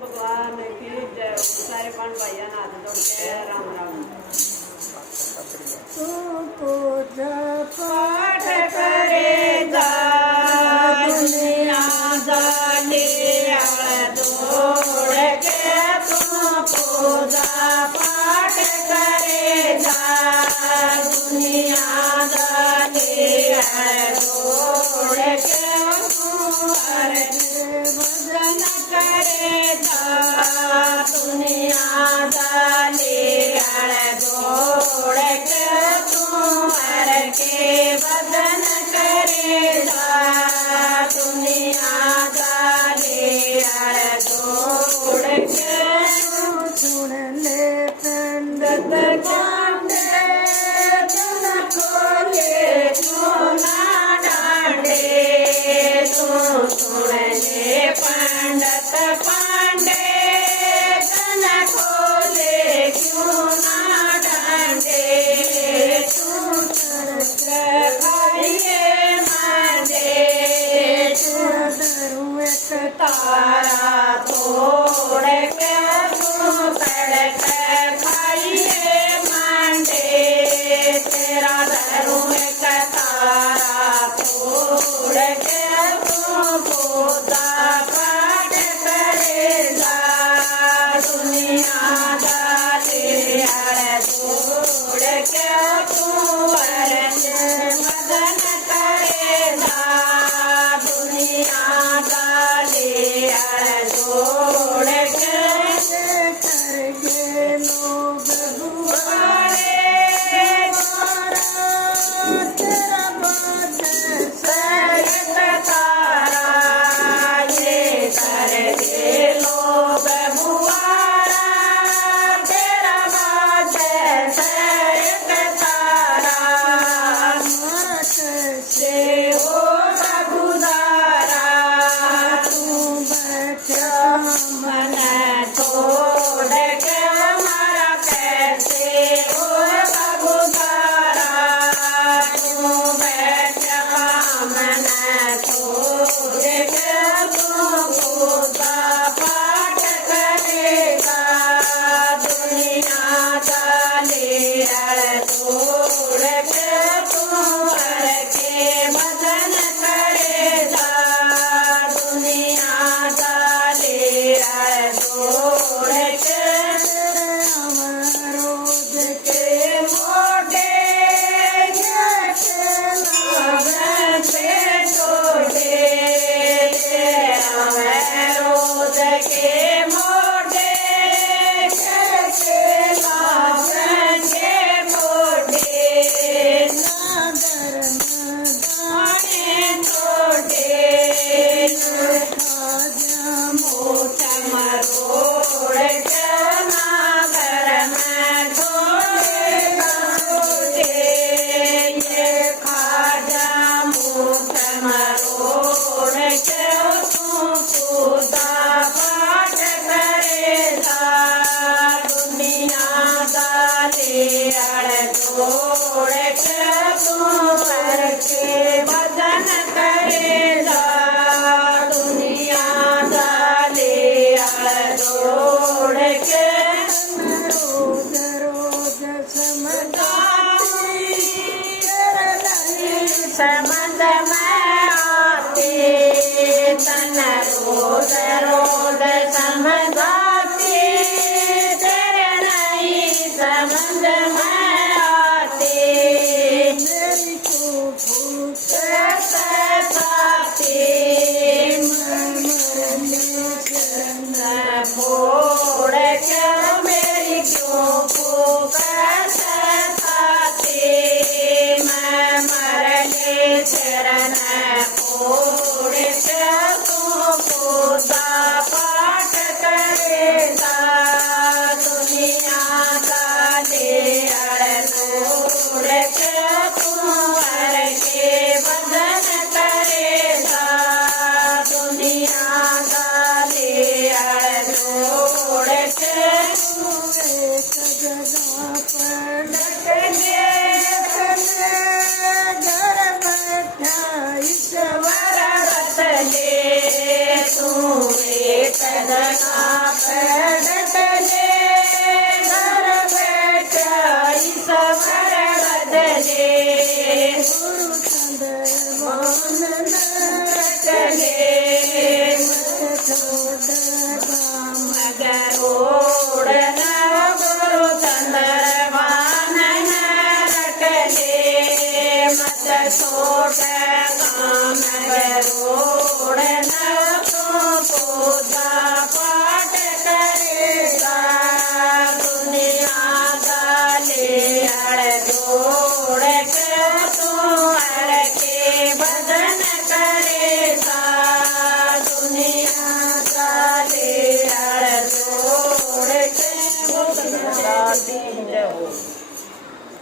भगवान की जय। सारे पान भैया नाथ जोड़ के राम राम। तू पूजा पाठ करे जा दुनिया जाने दौड़ के तू पूजा पाठ करे जा दुनिया जाने दौड़ के भजन करे जा दुनिया जाने दौड़ के के भजन करे जा दुनिया जाने दौड़ के सुन ले पंडित कांडे तन खोले क्यों ना डांडे तू सुन ले पंडित पांडे तन खोले क्यों ना डांडे तारा तोड़ के तू सड़क खाइए मांडे तेरा धरू एक तारा तोड़ के तू पूजा पाठ करेगा दुनिया डाले तोड़ के तू मदन करेगा दुनिया जोड़ के करके लोग बुआरे तेरा बात सरक तारा ये करके लोग बुआरा तेरा बात सरक तारा मत से हो गुजारा मन छोड़ के हमारा कैसे हो गुजारा तू बैठ मन छोड़ के तू पूजा पाठ करेगा दुनिया जाने छोड़ के तू के भजन करेगा दुनिया जोड़ के रोज के मोटे से छोटे रोज के मोटे के मोटे नागर दाने छोटे मोट मरोड़ के नागर में छोटे ये खाजा मोट मरोड़ के तू पूजा पाठ करेगा दुनिया डाले जोड़ के तू के भजन करेगा दुनिया डाले जोड़ के रोज रोज समझाती तेरा नहीं समझ में आती तन रोज रोज समझाती तेरे नहीं समझ में आती मेरी को भूख सताती फोड़ के मेरी क्यों भूख सताती मैं मरने चरण फोड़ के तू पूजा पाठ करेगा दुनिया डाले छोड़ के तू के भजन करेगा दुनिया डाले બદલે ઘર બેઠા ઈશ્વર બદલે